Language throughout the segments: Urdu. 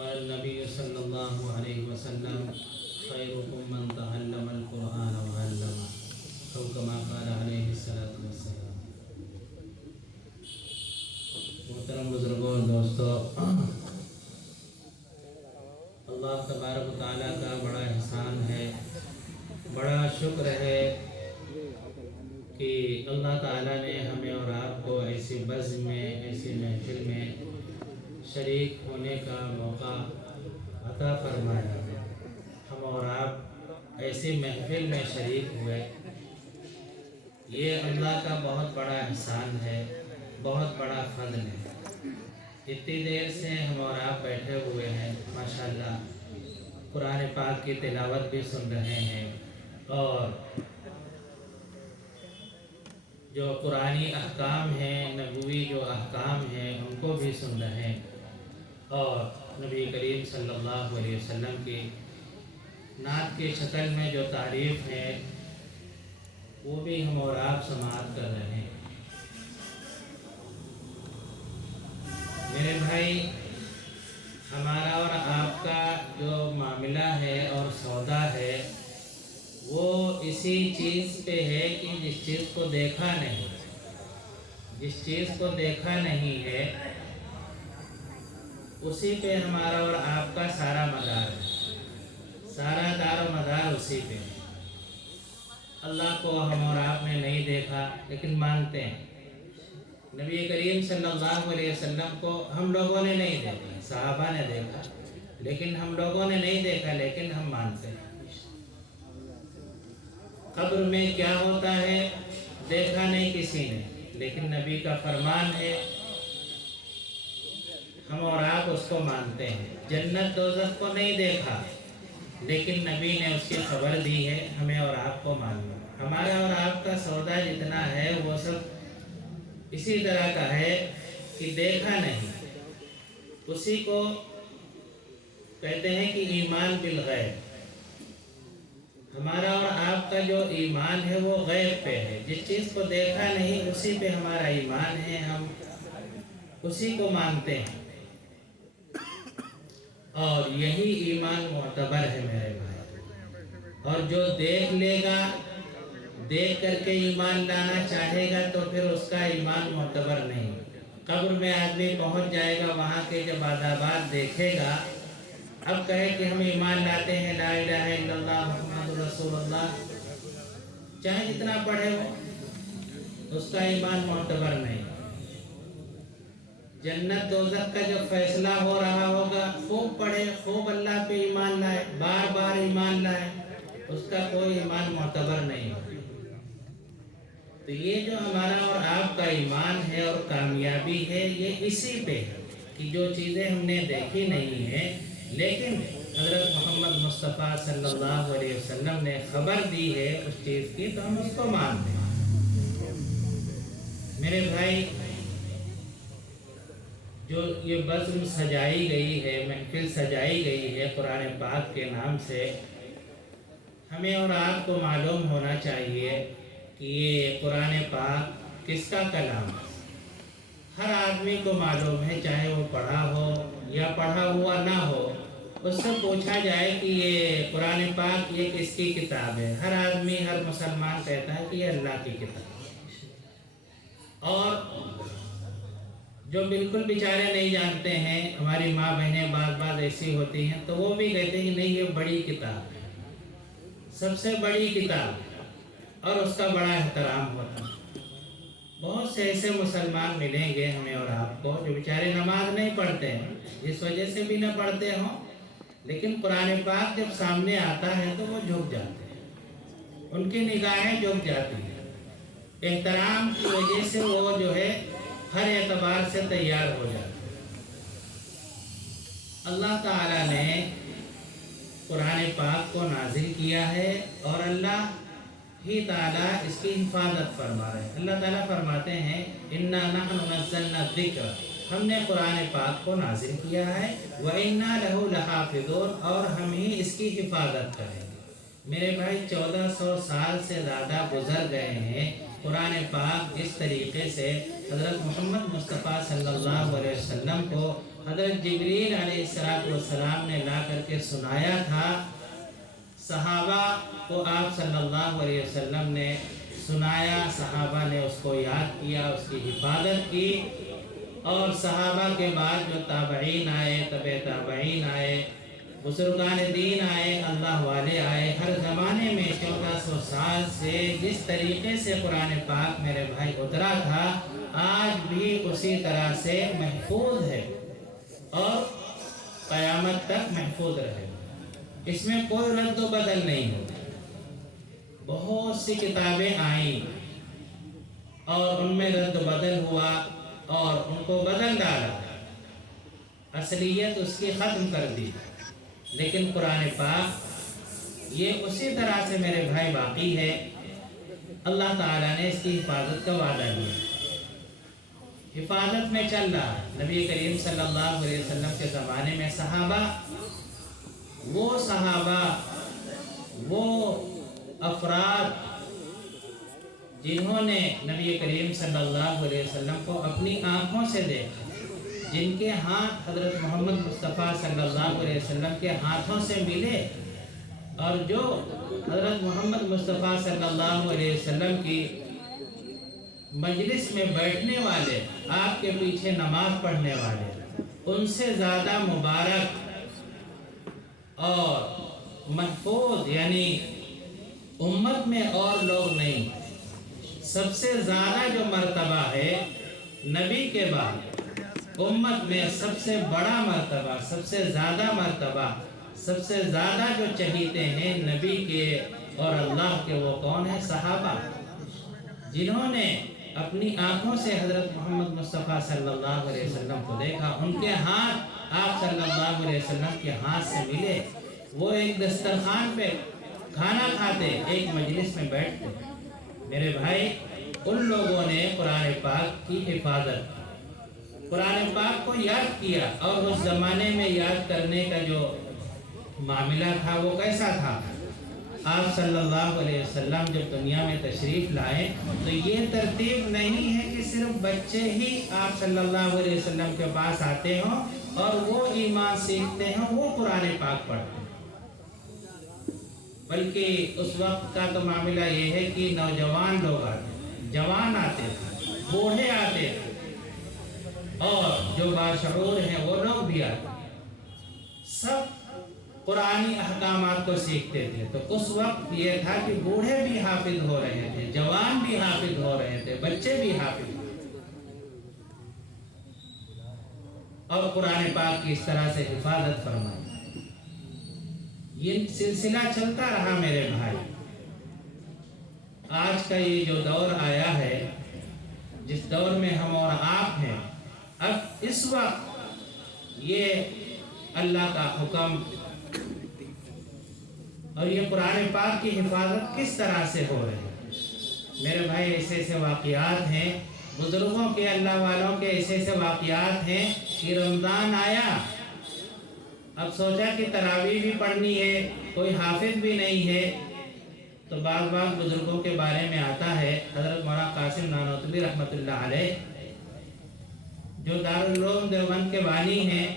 قال النبي صلى الله عليه وسلم خيركم من تعلم القرآن وعلمه أو كما قال عليه الصلاة والسلام۔ محترم بزرگوں اور دوستو، اللہ تبارک و تعالیٰ کا بڑا احسان ہے، بڑا شکر ہے کہ اللہ تعالیٰ نے ہمیں اور آپ کو ایسی بزم میں، ایسی محفل میں شریک ہونے کا موقع عطا فرمایا۔ ہم اور آپ ایسی محفل میں شریک ہوئے، یہ اللہ کا بہت بڑا احسان ہے، بہت بڑا فضل ہے۔ اتنی دیر سے ہم اور آپ بیٹھے ہوئے ہیں، ماشاءاللہ قرآن پاک کی تلاوت بھی سن رہے ہیں اور جو قرآنی احکام ہیں، نبوی جو احکام ہیں، ان کو بھی سن رہے ہیں اور نبی کریم صلی اللہ علیہ وسلم کی نعت کی شکل میں جو تعریف ہے وہ بھی ہم اور آپ سماعت کر رہے ہیں۔ میرے بھائی، ہمارا اور آپ کا جو معاملہ ہے اور سودا ہے وہ اسی چیز پہ ہے کہ جس چیز کو دیکھا نہیں، جس چیز کو دیکھا نہیں ہے اسی پہ ہمارا اور آپ کا سارا مدار ہے، سارا دار و مدار اسی پہ ہے۔ اللہ کو ہم اور آپ نے نہیں دیکھا لیکن مانتے ہیں، نبی کریم صلی اللہ علیہ وسلم کو ہم لوگوں نے نہیں دیکھا، صحابہ نے دیکھا لیکن ہم لوگوں نے نہیں دیکھا، لیکن ہم مانتے ہیں۔ قبر میں کیا ہوتا ہے دیکھا نہیں کسی نے، لیکن نبی کا فرمان ہے، ہم اور آپ اس کو مانتے ہیں۔ جنت دوزخ کو نہیں دیکھا لیکن نبی نے اس کی خبر دی ہے، ہمیں اور آپ کو ماننا۔ ہمارا اور آپ کا سودا جتنا ہے وہ سب اسی طرح کا ہے کہ دیکھا نہیں، اسی کو کہتے ہیں کہ ایمان بالغیب۔ ہمارا اور آپ کا جو ایمان ہے وہ غیب پہ ہے، جس چیز کو دیکھا نہیں اسی پہ ہمارا ایمان ہے، ہم اسی کو مانتے ہیں اور یہی ایمان معتبر ہے میرے بھائی۔ اور جو دیکھ لے گا، دیکھ کر کے ایمان لانا چاہے گا تو پھر اس کا ایمان معتبر نہیں۔ قبر میں آدمی پہنچ جائے گا، وہاں کے جب آدابات دیکھے گا، اب کہے کہ ہم ایمان لاتے ہیں لا الہ الا اللہ محمد رسول اللہ، چاہے جتنا پڑھے ہو اس کا ایمان معتبر نہیں۔ جنت دوزخ کا جو فیصلہ ہو رہا ہوگا، خوب پڑھے، خوب اللہ پہ ایمان لائے، بار بار ایمان لائے، اس کا کوئی ایمان معتبر نہیں ہو۔ تو یہ جو ہمارا اور آپ کا ایمان ہے اور کامیابی ہے یہ اسی پہ ہے کہ جو چیزیں ہم نے دیکھی نہیں ہیں لیکن حضرت محمد مصطفیٰ صلی اللہ علیہ وسلم نے خبر دی ہے اس چیز کی، تو ہم اس کو مانتے ہیں۔ میرے بھائی، جو یہ بزم سجائی گئی ہے، محفل سجائی گئی ہے قرآن پاک کے نام سے، ہمیں اور آپ کو معلوم ہونا چاہیے کہ یہ قرآن پاک کس کا کلام ہے۔ ہر آدمی کو معلوم ہے، چاہے وہ پڑھا ہو یا پڑھا ہوا نہ ہو، اس سے پوچھا جائے کہ یہ قرآن پاک یہ کس کی کتاب ہے، ہر آدمی، ہر مسلمان کہتا ہے کہ یہ اللہ کی کتاب ہے۔ اور جو بالکل بیچارے نہیں جانتے ہیں، ہماری ماں بہنیں بعض ایسی ہوتی ہیں تو وہ بھی کہتے ہیں کہ نہیں یہ بڑی کتاب ہے، سب سے بڑی کتاب ہے اور اس کا بڑا احترام ہوتا ہے۔ بہت سے ایسے مسلمان ملیں گے ہمیں اور آپ کو جو بیچارے نماز نہیں پڑھتے ہیں، جس وجہ سے بھی نہ پڑھتے ہوں، لیکن قرآن پاک جب سامنے آتا ہے تو وہ جھک جاتے ہیں، ان کی نگاہیں جھک جاتی ہیں، احترام کی وجہ سے وہ جو ہے ہر اعتبار سے تیار ہو جاتے ہیں۔ اللہ تعالیٰ نے قرآن پاک کو نازل کیا ہے اور اللہ ہی تعالیٰ اس کی حفاظت فرما رہے ہیں۔ اللہ تعالیٰ فرماتے ہیں اِنَّا نَحْنُ نَزَّلْنَا الذِّكْرَ، ہم نے قرآن پاک کو نازل کیا ہے، وَإِنَّا لَهُ لَحَافِظُونَ، اور ہم ہی اس کی حفاظت کریں گے۔ میرے بھائی 1400 سال سے زیادہ گزر گئے ہیں، قرآن پاک جس طریقے سے حضرت محمد مصطفیٰ صلی اللہ علیہ وسلم کو حضرت جبریل علیہ السلام نے لا کر کے سنایا تھا، صحابہ کو آپ صلی اللہ علیہ وسلم نے سنایا، صحابہ نے اس کو یاد کیا، اس کی حفاظت کی، اور صحابہ کے بعد جو تابعین آئے، تبع تابعین آئے، بزرگان دین آئے، اللہ والے آئے، ہر زمانے میں 1400 سال سے جس طریقے سے قرآن پاک میرے بھائی اترا تھا، آج بھی اسی طرح سے محفوظ ہے اور قیامت تک محفوظ رہے گا۔ اس میں کوئی رد و بدل نہیں ہوگا۔ بہت سی کتابیں آئیں اور ان میں رد و بدل ہوا اور ان کو بدل ڈالا، اصلیت اس کی ختم کر دی، لیکن قرآن پاک یہ اسی طرح سے میرے بھائی باقی ہے۔ اللہ تعالیٰ نے اس کی حفاظت کا وعدہ دیا، حفاظت میں چل رہا ہے۔ نبی کریم صلی اللہ علیہ وسلم کے زمانے میں صحابہ، وہ افراد جنہوں نے نبی کریم صلی اللہ علیہ وسلم کو اپنی آنکھوں سے دیکھا، جن کے ہاتھ حضرت محمد مصطفیٰ صلی اللہ علیہ وسلم کے ہاتھوں سے ملے، اور جو حضرت محمد مصطفیٰ صلی اللہ علیہ وسلم کی مجلس میں بیٹھنے والے، آپ کے پیچھے نماز پڑھنے والے، ان سے زیادہ مبارک اور محفوظ یعنی امت میں اور لوگ نہیں۔ سب سے زیادہ جو مرتبہ ہے نبی کے بعد امت میں، سب سے بڑا مرتبہ، سب سے زیادہ مرتبہ، سب سے زیادہ جو چہیتے ہیں نبی کے اور اللہ کے، وہ کون ہیں؟ صحابہ، جنہوں نے اپنی آنکھوں سے حضرت محمد مصطفیٰ صلی اللہ علیہ وسلم کو دیکھا، ان کے ہاتھ آپ صلی اللہ علیہ وسلم کے ہاتھ سے ملے، وہ ایک دسترخوان پہ کھانا کھاتے، ایک مجلس میں بیٹھتے۔ میرے بھائی، ان لوگوں نے قرآن پاک کی حفاظت کی، قرآن پاک کو یاد کیا، اور اس زمانے میں یاد کرنے کا جو معاملہ تھا وہ کیسا تھا؟ آپ صلی اللہ علیہ وسلم جب دنیا میں تشریف لائے تو یہ ترتیب نہیں ہے کہ صرف بچے ہی آپ صلی اللہ علیہ وسلم کے پاس آتے ہوں اور وہ ایمان سیکھتے ہوں، وہ قرآن پاک پڑھتے ہیں، بلکہ اس وقت کا تو معاملہ یہ ہے کہ نوجوان لوگ آتے، جوان آتے، بوڑھے آتے، اور جو باشعور ہیں وہ لوگ بھی آتے، سب قرآنی احکامات کو سیکھتے تھے۔ تو اس وقت یہ تھا کہ بوڑھے بھی حافظ ہو رہے تھے، جوان بھی حافظ ہو رہے تھے، بچے بھی حافظ ہو رہے تھے، اور قرآن پاک کی اس طرح سے حفاظت فرمائی۔ یہ سلسلہ چلتا رہا میرے بھائی۔ آج کا یہ جو دور آیا ہے، جس دور میں ہم اور آپ ہیں، اب اس وقت یہ اللہ کا حکم اور یہ قرآن پاک کی حفاظت کس طرح سے ہو رہی ہے؟ میرے بھائی، ایسے ایسے واقعات ہیں، بزرگوں کے، اللہ والوں کے ایسے ایسے واقعات ہیں کہ رمضان آیا، اب سوچا کہ تراویح بھی پڑھنی ہے، کوئی حافظ بھی نہیں ہے، تو بعض بزرگوں کے بارے میں آتا ہے، حضرت مولانا قاسم نانوتوی رحمۃ اللہ علیہ، جو دارالعلوم دیوبند کے بانی ہیں،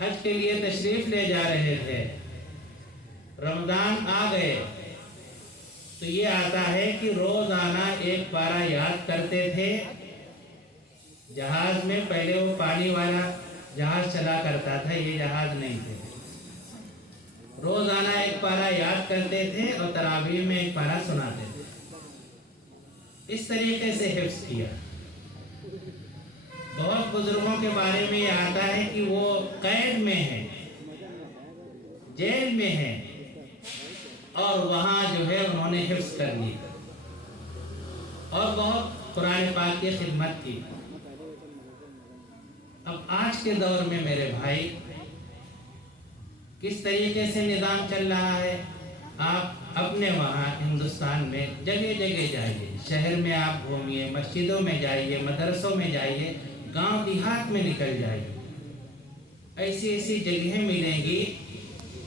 حج کے لیے تشریف لے جا رہے تھے، رمضان آ گئے، تو یہ آتا ہے کہ روزانہ ایک پارہ یاد کرتے تھے۔ جہاز میں پہلے وہ پانی والا جہاز چلا کرتا تھا، یہ جہاز نہیں تھے، روزانہ ایک پارہ یاد کرتے تھے اور تراویح میں ایک پارہ سناتے تھے۔ اس طریقے سے حفظ کیا۔ بہت بزرگوں کے بارے میں یہ آتا ہے کہ وہ قید میں ہیں، جیل میں ہیں، اور وہاں جو ہے انہوں نے حفظ کر لی اور بہت قرآن پاک کی خدمت کی۔ اب آج کے دور میں میرے بھائی کس طریقے سے نظام چل رہا ہے؟ آپ اپنے وہاں ہندوستان میں جگہ جگہ جائیے، شہر میں آپ گھومیے، مسجدوں میں جائیے، مدرسوں میں جائیے، گاؤں دیہات میں نکل جائیے، ایسی ایسی جگہیں ملیں گی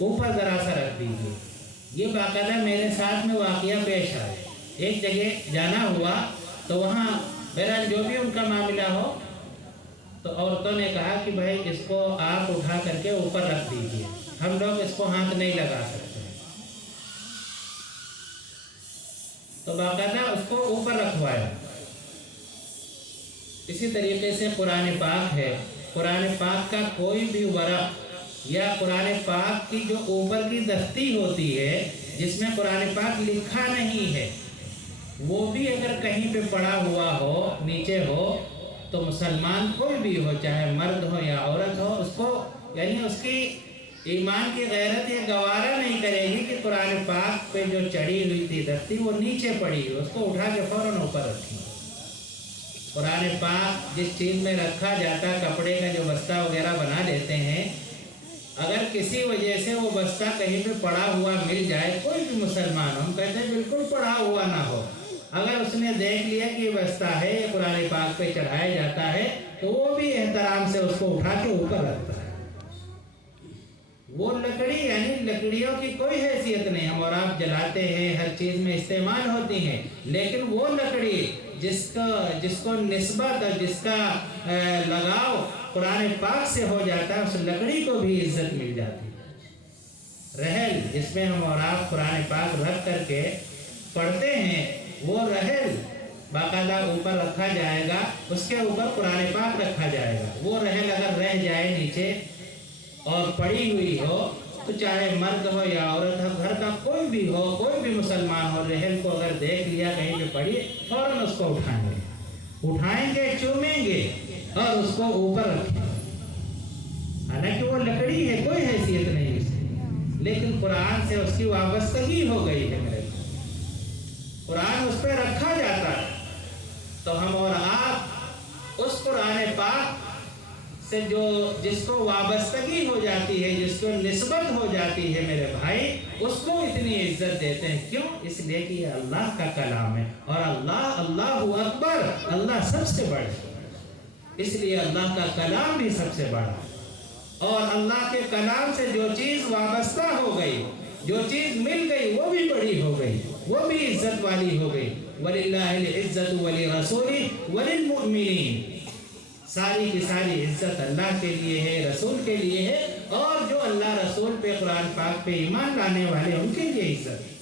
اوپر ذرا سا رکھ دیجیے۔ یہ باقاعدہ میرے ساتھ میں واقعہ پیش آئے، ایک جگہ جانا ہوا تو وہاں بہرحال جو بھی ان کا معاملہ ہو تو عورتوں نے کہا کہ بھائی اس کو آپ اٹھا کر کے اوپر رکھ دیجیے، ہم لوگ اس کو ہاتھ نہیں لگا سکتے، تو باقاعدہ اس کو اوپر رکھوایا۔ اسی طریقے سے قرآن پاک ہے، قرآن پاک کا کوئی بھی ورق یا قرآن پاک کی جو اوپر کی دستی ہوتی ہے جس میں قرآن پاک لکھا نہیں ہے، وہ بھی اگر کہیں پہ پڑا ہوا ہو نیچے ہو تو مسلمان کوئی بھی ہو، چاہے مرد ہو یا عورت ہو، اس کو یعنی اس کی ایمان کی غیرت یہ گوارا نہیں کرے گی کہ قرآن پاک پہ جو چڑھی ہوئی تھی دستی وہ نیچے پڑی ہو، اس کو اٹھا کے فوراً اوپر رکھی۔ قرآن پاک جس چیز میں رکھا جاتا، کپڑے کا جو بستہ وغیرہ بنا دیتے ہیں، اگر کسی وجہ سے وہ بستہ کہیں پہ پڑا ہوا مل جائے، کوئی بھی مسلمان ہم کہتے ہیں بالکل پڑا ہوا نہ ہو، اگر اس نے دیکھ لیا کہ یہ بستہ ہے، یہ قرآن پاک پہ چڑھایا جاتا ہے، تو وہ بھی احترام سے اس کو اٹھا کے اوپر رکھتا ہے۔ وہ لکڑی یعنی لکڑیوں کی کوئی حیثیت نہیں، ہم اور آپ جلاتے ہیں، ہر چیز میں استعمال ہوتی ہیں، لیکن وہ لکڑی جس کو نسبت اور جس کا لگاؤ قرآن پاک سے ہو جاتا ہے، اس لکڑی کو بھی عزت مل جاتی ہے۔ رحل جس میں ہم اور آپ قرآن پاک رکھ کر کے پڑھتے ہیں، وہ رحل باقاعدہ اوپر رکھا جائے گا، اس کے اوپر قرآن پاک رکھا جائے گا۔ وہ رحل اگر رہ جائے نیچے اور پڑی ہوئی ہو تو چاہے مرد ہو یا عورت ہو، گھر کا کوئی بھی ہو، کوئی بھی مسلمان ہو، رحل کو اگر دیکھ لیا کہیں پہ پڑی، فوراً اس کو اٹھائیں گے، چومیں گے اور اس کو اوپر رکھیں گے۔ حالانکہ وہ لکڑی ہے، کوئی حیثیت نہیں اس کی، لیکن قرآن سے اس کی وابستگی ہو گئی ہے میرے قرآن اس پہ رکھا جاتا ہے، تو ہم اور آپ اس قرآن پاک سے جس کو وابستگی ہو جاتی ہے، جس کو نسبت ہو جاتی ہے میرے بھائی، اس کو اتنی عزت دیتے ہیں۔ کیوں؟ اس لیے کہ یہ اللہ کا کلام ہے، اور اللہ اکبر، اللہ سب سے بڑا ہے، اس لیے اللہ کا کلام بھی سب سے بڑا ہے۔ اور اللہ کے کلام سے جو چیز وابستہ ہو گئی، جو چیز مل گئی، وہ بھی بڑی ہو گئی، وہ بھی عزت والی ہو گئی۔ وَلِلَّهِ الْعِزَّةُ وَلِرَسُولِهِ وَلِلْمُؤْمِنِينَ، ساری کی ساری عزت اللہ کے لیے ہے، رسول کے لیے ہے، اور جو اللہ رسول پہ، قرآن پاک پہ ایمان لانے والے ان کے لیے عزت ہے۔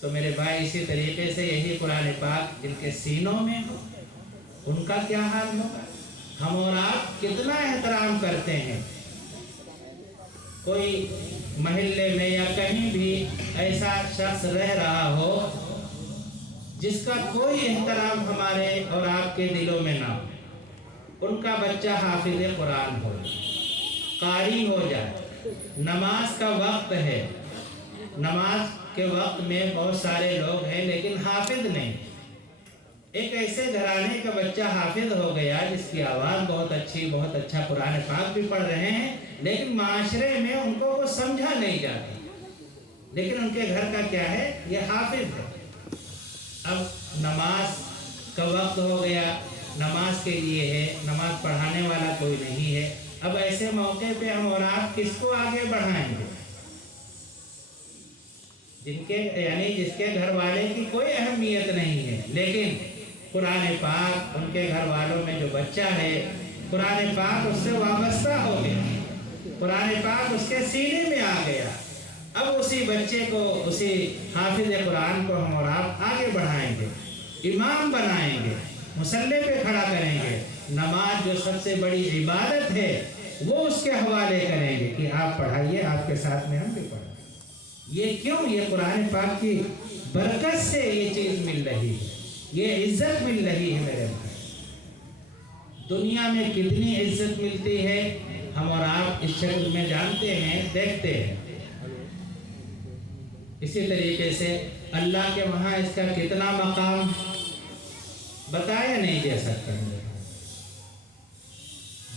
تو میرے بھائی اسی طریقے سے یہی قرآن پاک جن کے سینوں میں ہو، ان کا کیا حال ہوگا؟ ہم اور آپ کتنا احترام کرتے ہیں۔ کوئی محلے میں یا کہیں بھی ایسا شخص رہ رہا ہو جس کا کوئی احترام ہمارے اور آپ کے دلوں میں نہ ہو، ان کا بچہ حافظ قرآن ہو، قاری ہو جائے، نماز کا وقت ہے، نماز کے وقت میں بہت سارے لوگ ہیں لیکن حافظ نہیں، ایک ایسے گھرانے کا بچہ حافظ ہو گیا جس کی آواز بہت اچھی، بہت اچھا قرآن پاک بھی پڑھ رہے ہیں، لیکن معاشرے میں ان کو وہ سمجھا نہیں جاتا، لیکن ان کے گھر کا کیا ہے؟ یہ حافظ ہے۔ اب نماز کا وقت ہو گیا، نماز کے لیے ہے، نماز پڑھانے والا کوئی نہیں ہے، اب ایسے موقع پہ ہم اور آپ کس کو آگے بڑھائیں گے؟ جس کے گھر والے کی کوئی اہمیت نہیں ہے، لیکن قرآن پاک ان کے گھر والوں میں جو بچہ ہے، قرآن پاک اس سے وابستہ ہو گیا، قرآن پاک اس کے سینے میں آ گیا، اب اسی بچے کو، اسی حافظ قرآن کو ہم اور آپ آگے بڑھائیں گے، امام بنائیں گے، مصلی پہ کھڑا کریں گے، نماز جو سب سے بڑی عبادت ہے وہ اس کے حوالے کریں گے کہ آپ پڑھائیے، آپ کے ساتھ میں ہم بھی پڑھیں۔ یہ کیوں؟ یہ قرآن پاک کی برکت سے یہ چیز مل رہی ہے، یہ عزت مل رہی ہے میرے بھائی۔ دنیا میں کتنی عزت ملتی ہے ہم اور آپ اس شکل میں جانتے ہیں، دیکھتے ہیں۔ اسی طریقے سے اللہ کے وہاں اس کا کتنا مقام بتایا نہیں جا سکتا ہے۔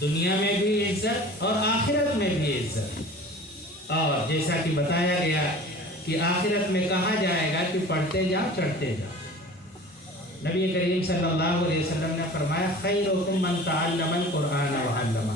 دنیا میں بھی عزت اور آخرت میں بھی عزت، اور جیسا کہ بتایا گیا کہ آخرت میں کہا جائے گا کہ پڑھتے جاؤ، چڑھتے جاؤ۔ نبی کریم صلی اللہ علیہ وسلم نے فرمایا خیرکم من تعلم القرآن وعلمہ،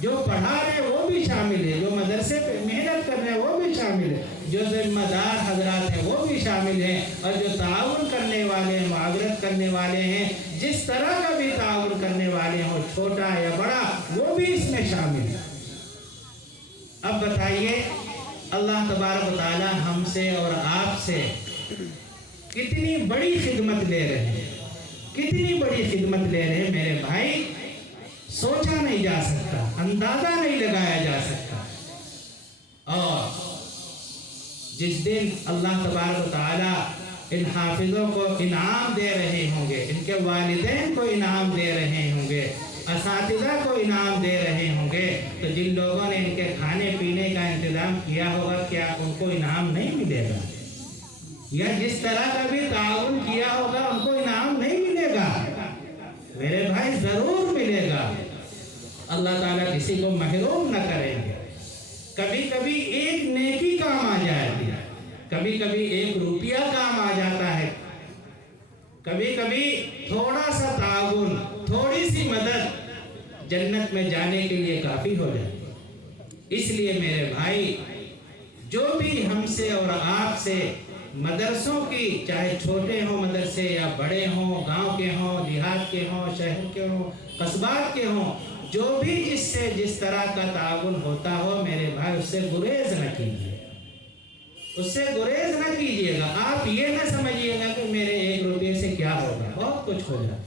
جو پڑھا رہے وہ بھی شامل ہے، جو مدرسے پہ محنت کر رہے ہیں وہ بھی شامل ہے، جو ذمہ دار حضرات ہیں وہ بھی شامل ہیں، اور جو تعاون کرنے والے ہیں، معاورت کرنے والے ہیں، جس طرح کا بھی تعاون کرنے والے ہوں، چھوٹا یا بڑا، وہ بھی اس میں شامل ہے۔ اب بتائیے اللہ تبارک و تعالی ہم سے اور آپ سے کتنی بڑی خدمت لے رہے ہیں، کتنی بڑی خدمت لے رہے ہیں میرے بھائی، سوچا نہیں جا سکتا، اندازہ نہیں لگایا جا سکتا۔ اور جس دن اللہ تبارک و تعالی ان حافظوں کو انعام دے رہے ہوں گے، ان کے والدین کو انعام دے رہے ہوں گے، اساتذہ کو انعام دے رہے ہوں گے، تو جن لوگوں نے ان کے کھانے پینے کا انتظام کیا ہوگا کیا ان کو انعام نہیں ملے گا؟ یا جس طرح کا بھی تعاون کیا ہوگا ان کو انعام نہیں ملے گا؟ میرے بھائی ضرور ملے گا۔ اللہ تعالیٰ کسی کو محروم نہ کریں گے۔ کبھی کبھی ایک نیکی کام آ جائے گی، کبھی کبھی ایک روپیہ کام آ جاتا ہے، کبھی کبھی تھوڑا سا تعاون، تھوڑی سی مدد جنت میں جانے کے لیے کافی ہو جاتی ہے۔ اس لیے میرے بھائی، جو بھی ہم سے اور آپ سے مدرسوں کی، چاہے چھوٹے ہوں مدرسے یا بڑے ہوں، گاؤں کے ہوں، دیہات کے ہوں، شہر کے ہوں، قصبات کے ہوں، جو بھی جس سے جس طرح کا تعاون ہوتا ہو میرے بھائی، اس سے گریز نہ کیجیے، اس سے گریز نہ کیجیے گا۔ آپ یہ نہ سمجھیے گا کہ میرے 1 روپے سے کیا ہوگا، بہت کچھ ہو جائے،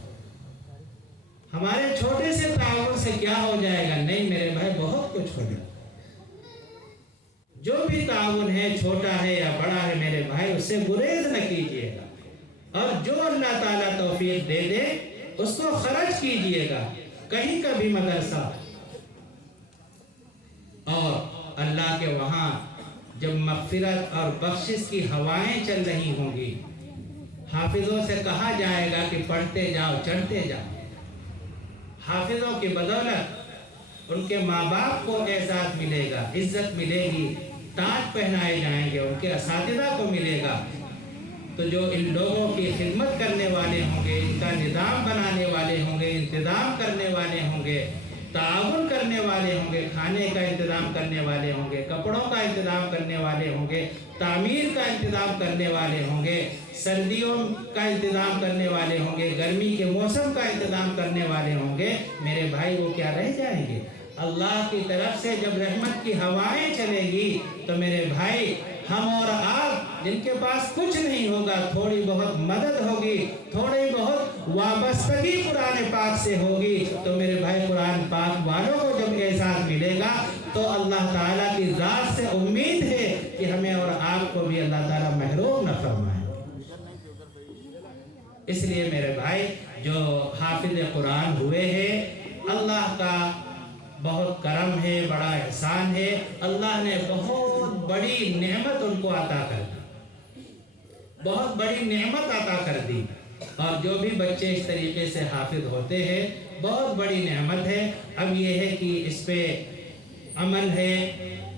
ہمارے چھوٹے سے تعاون سے کیا ہو جائے گا؟ نہیں میرے بھائی، بہت کچھ ہو جائے۔ جو بھی تعاون ہے، چھوٹا ہے یا بڑا ہے میرے بھائی، اس سے گریز نہ کیجیے گا، اور جو اللہ تعالیٰ توفیق دے دے اس کو خرچ کیجیے گا۔ کہیں کا بھی مدرسہ اور اللہ کے وہاں جب مغفرت اور بخشش کی ہوائیں چل رہی ہوں گی، حافظوں سے کہا جائے گا کہ پڑھتے جاؤ، چڑھتے جاؤ۔ حافظوں کی بدولت ان کے ماں باپ کو اعزاز ملے گا، عزت ملے گی، تاج پہنائے جائیں گے، ان کے اساتذہ کو ملے گا۔ تو جو ان لوگوں کی خدمت کرنے والے ہوں گے، ان کا نظام بنانے والے ہوں گے، انتظام کرنے والے ہوں گے، تعاون کرنے والے ہوں گے، کھانے کا انتظام کرنے والے ہوں گے، کپڑوں کا انتظام کرنے والے ہوں گے، تعمیر کا انتظام کرنے والے ہوں گے، سردیوں کا انتظام کرنے والے ہوں گے، گرمی کے موسم کا انتظام کرنے والے ہوں گے، میرے بھائی وہ کیا رہ جائیں گے؟ اللہ کی طرف سے جب رحمت کی ہوائیں چلے گی تو میرے بھائی، ہم اور آپ جن کے پاس کچھ نہیں ہوگا، تھوڑی بہت مدد ہوگی، تھوڑی بہت وابستگی قرآن پاک سے ہوگی، تو میرے بھائی قرآن پاک والوں کو جب احساس ملے گا تو اللہ تعالیٰ کی ذات سے امید ہے کہ ہمیں اور آپ کو بھی اللہ تعالیٰ محروم نہ فرمائے۔ اس لیے میرے بھائی، جو حافظ قرآن ہوئے ہیں، اللہ کا بہت کرم ہے، بڑا احسان ہے، اللہ نے بہت بڑی نعمت ان کو عطا کر دی، بہت بڑی نعمت عطا کر دی۔ اور جو بھی بچے اس طریقے سے حافظ ہوتے ہیں، بہت بڑی نعمت ہے۔ اب یہ ہے کہ اس پہ عمل ہے،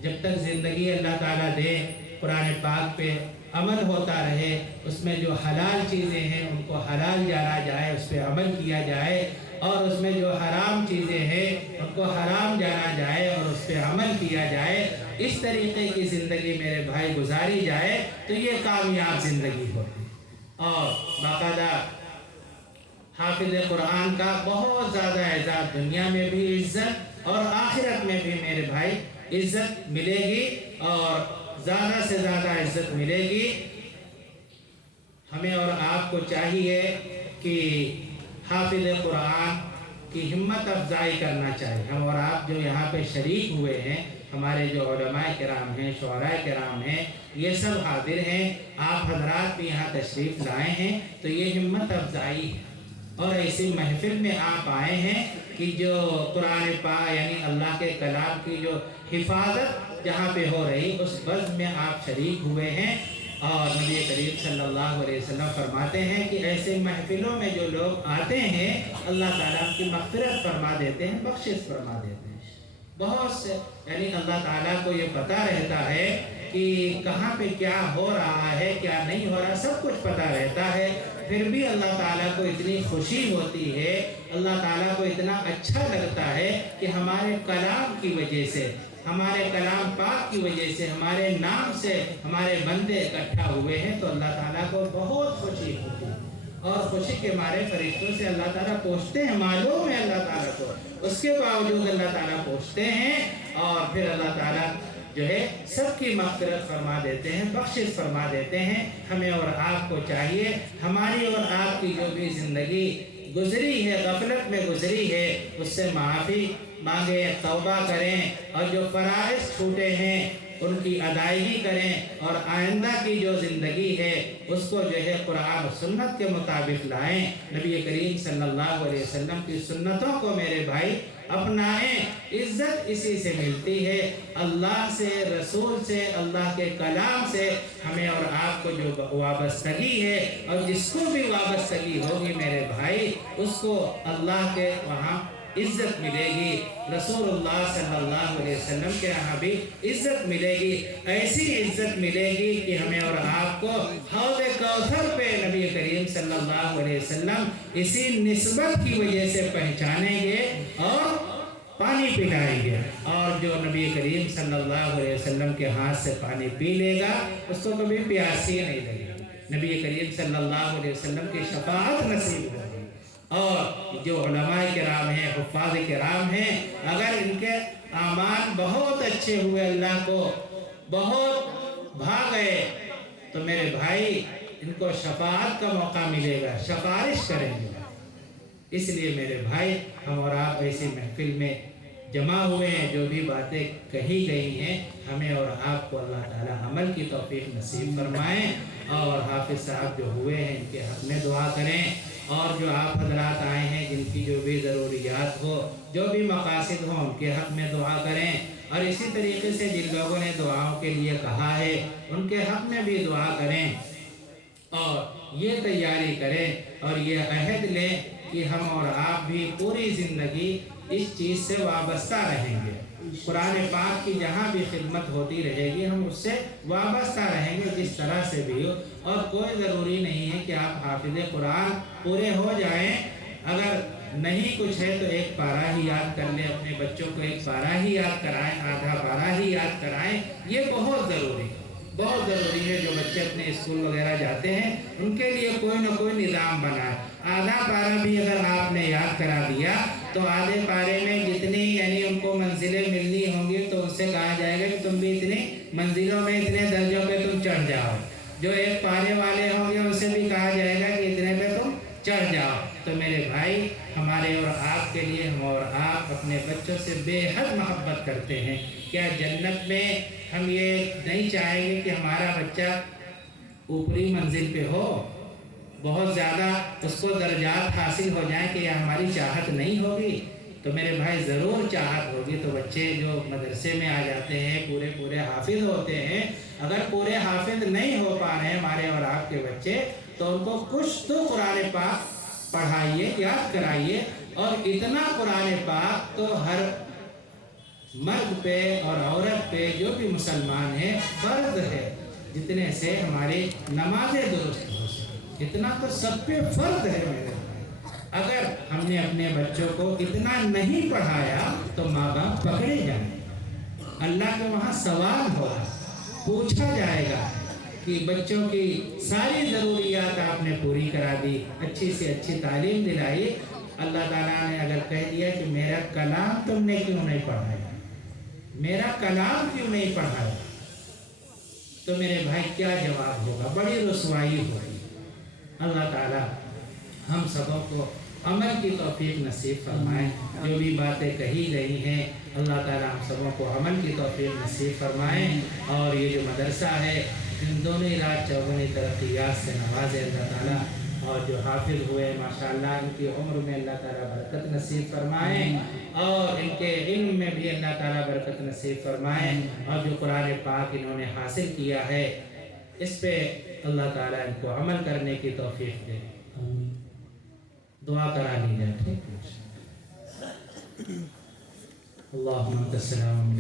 جب تک زندگی اللہ تعالیٰ دے، قرآن پاک پہ عمل ہوتا رہے، اس میں جو حلال چیزیں ہیں ان کو حلال جانا جائے، اس پہ عمل کیا جائے، اور اس میں جو حرام چیزیں ہیں ان کو حرام جانا جائے اور اس پہ عمل کیا جائے۔ اس طریقے کی زندگی میرے بھائی گزاری جائے تو یہ کامیاب زندگی ہوتی۔ اور باقاعدہ حافظ قرآن کا بہت زیادہ اعزاز، دنیا میں بھی عزت اور آخرت میں بھی میرے بھائی عزت ملے گی، اور زیادہ سے زیادہ عزت ملے گی۔ ہمیں اور آپ کو چاہیے کہ حافظ قرآن کی ہمت افزائی کرنا چاہیے۔ ہم اور آپ جو یہاں پہ شریک ہوئے ہیں، ہمارے جو علماء کرام ہیں، شعراء کرام ہیں، یہ سب حاضر ہیں، آپ حضرات بھی یہاں تشریف لائے ہیں، تو یہ ہمت افزائی ہے۔ اور ایسی محفل میں آپ آئے ہیں کہ جو قرآن پاک یعنی اللہ کے کلام کی جو حفاظت جہاں پہ ہو رہی، اس بزم میں آپ شریک ہوئے ہیں۔ اور نبی کریم صلی اللہ علیہ وسلم فرماتے ہیں کہ ایسے محفلوں میں جو لوگ آتے ہیں، اللہ تعالیٰ کی مغفرت فرما دیتے ہیں، بخشش فرما دیتے ہیں۔ بہت سے یعنی اللہ تعالیٰ کو یہ پتہ رہتا ہے کہ کہاں پہ کیا ہو رہا ہے کیا نہیں ہو رہا سب کچھ پتہ رہتا ہے، پھر بھی اللہ تعالیٰ کو اتنی خوشی ہوتی ہے، اللہ تعالیٰ کو اتنا اچھا لگتا ہے کہ ہمارے کلام کی وجہ سے، ہمارے کلام پاک کی وجہ سے، ہمارے نام سے ہمارے بندے اکٹھا ہوئے ہیں تو اللہ تعالیٰ کو بہت خوشی ہوتی ہے، اور خوشی کے مارے فرشتوں سے اللہ تعالیٰ پوچھتے ہیں، معلوم ہے اللہ تعالیٰ کو، اس کے باوجود اللہ تعالیٰ پوچھتے ہیں، اور پھر اللہ تعالیٰ جو ہے سب کی مغفرت فرما دیتے ہیں، بخشش فرما دیتے ہیں۔ ہمیں اور آپ کو چاہیے ہماری اور آپ کی جو بھی زندگی گزری ہے، غفلت میں گزری ہے، اس سے معافی مانگیں، توبہ کریں، اور جو فرائض چھوٹے ہیں ان کی ادائیگی کریں، اور آئندہ کی جو زندگی ہے اس کو جو ہے قرآن و سنت کے مطابق لائیں، نبی کریم صلی اللہ علیہ وسلم کی سنتوں کو میرے بھائی اپنائیں۔ عزت اسی سے ملتی ہے، اللہ سے، رسول سے، اللہ کے کلام سے ہمیں اور آپ کو جو وابستگی ہے، اور جس کو بھی وابستگی ہوگی میرے بھائی اس کو اللہ کے وہاں عزت ملے گی، رسول اللہ صلی اللہ علیہ وسلم کے یہاں بھی عزت ملے گی، ایسی عزت ملے گی کہ ہمیں اور آپ کو حوض کوثر پہ نبی کریم صلی اللہ علیہ وسلم اسی نسبت کی وجہ سے پہچانیں گے اور پانی پلائیں گے، اور جو نبی کریم صلی اللہ علیہ وسلم کے ہاتھ سے پانی پی لے گا اس کو کبھی پیاسی نہیں لگے گی، نبی کریم صلی اللہ علیہ وسلم کی شفاعت نصیب ہوگی۔ اور جو علماء کرام ہیں، حفاظ کرام ہیں، اگر ان کے اعمال بہت اچھے ہوئے، اللہ کو بہت بھا گئے، تو میرے بھائی ان کو شفاعت کا موقع ملے گا، سفارش کریں گے۔ اس لیے میرے بھائی ہم اور آپ ایسی محفل میں جمع ہوئے ہیں، جو بھی باتیں کہی گئی ہیں ہمیں اور آپ کو اللہ تعالی عمل کی توفیق نصیب فرمائیں، اور حافظ صاحب جو ہوئے ہیں ان کے حق میں دعا کریں، اور جو آپ حضرات آئے ہیں جن کی جو بھی ضروریات ہو، جو بھی مقاصد ہوں، ان کے حق میں دعا کریں، اور اسی طریقے سے جن لوگوں نے دعاؤں کے لیے کہا ہے ان کے حق میں بھی دعا کریں، اور یہ تیاری کریں اور یہ عہد لیں کہ ہم اور آپ بھی پوری زندگی اس چیز سے وابستہ رہیں گے، قرآن پاک کی جہاں بھی خدمت ہوتی رہے گی ہم اس سے وابستہ رہیں گے جس طرح سے بھی ہو، اور کوئی ضروری نہیں ہے کہ آپ حافظ قرآن پورے ہو جائیں، اگر نہیں کچھ ہے تو ایک پارہ ہی یاد کر لیں، اپنے بچوں کو ایک پارہ ہی یاد کرائیں، آدھا پارہ ہی یاد کرائیں، یہ بہت ضروری ہے، بہت ضروری ہے۔ جو بچے اپنے اسکول وغیرہ جاتے ہیں ان کے لیے کوئی نہ کوئی نظام بنائے، آدھا پارہ بھی اگر آپ نے یاد کرا دیا تو آدھے پارے میں جتنی یعنی ان کو منزلیں ملنی ہوں گی تو ان سے کہا جائے گا کہ تم بھی اتنی منزلوں میں اتنے درجوں پہ تم چڑھ جاؤ، جو ایک پارے والے ہوں گے ان سے بھی کہا جائے گا کہ اتنے پہ تم چڑھ جاؤ۔ تو میرے بھائی ہمارے اور آپ کے لیے ہم اور آپ اپنے بچوں سے بے حد محبت کرتے ہیں، کیا جنت میں ہم یہ نہیں چاہیں گے کہ ہمارا بچہ اوپری منزل پہ ہو، بہت زیادہ اس کو درجات حاصل ہو جائیں، کہ یہ ہماری چاہت نہیں ہوگی؟ تو میرے بھائی ضرور چاہت ہوگی۔ تو بچے جو مدرسے میں آ جاتے ہیں پورے حافظ ہوتے ہیں، اگر پورے حافظ نہیں ہو پا رہے ہیں ہمارے اور آپ کے بچے تو ان کو کچھ تو قرآن پاک پڑھائیے، یاد کرائیے، اور اتنا قرآن پاک تو ہر مرد پہ اور عورت پہ جو بھی مسلمان ہے فرض ہے، جتنے سے ہماری نمازیں درست ہو سکے، اتنا تو سب پہ فرض ہے میرے بھائی۔ اگر ہم نے اپنے بچوں کو اتنا نہیں پڑھایا تو ماں باپ پکڑے جائیں، اللہ کے وہاں سوال ہوگا، پوچھا جائے گا کہ بچوں کی ساری ضروریات آپ نے پوری کرا دی، اچھی سے اچھی تعلیم دلائی، اللہ تعالیٰ نے اگر کہہ دیا کہ میرا کلام تم نے کیوں نہیں پڑھایا، میرا کلام کیوں نہیں پڑھایا، تو میرے بھائی کیا جواب ہوگا؟ بڑی رسوائی ہوگی۔ اللہ تعالیٰ ہم سبوں کو عمل کی توفیق نصیب فرمائے، جو بھی باتیں کہی گئی ہیں اللہ تعالیٰ ہم سبوں کو عمل کی توفیق نصیب فرمائے، اور یہ جو مدرسہ ہے ان دونوں رات چوگنی ترقیات سے نوازے اللہ تعالیٰ، اور جو حافظ ہوئے ماشاءاللہ ان کی عمر میں اللہ تعالیٰ برکت نصیب فرمائے، اور ان کے علم میں بھی اللہ تعالیٰ برکت نصیب فرمائے، اور جو قرآن پاک انہوں نے حاصل کیا ہے اس پہ اللہ تعالیٰ ان کو عمل کرنے کی توفیق دے۔ دعا کرا لی جائے، ٹھیک ہے؟ اللہم انت السلام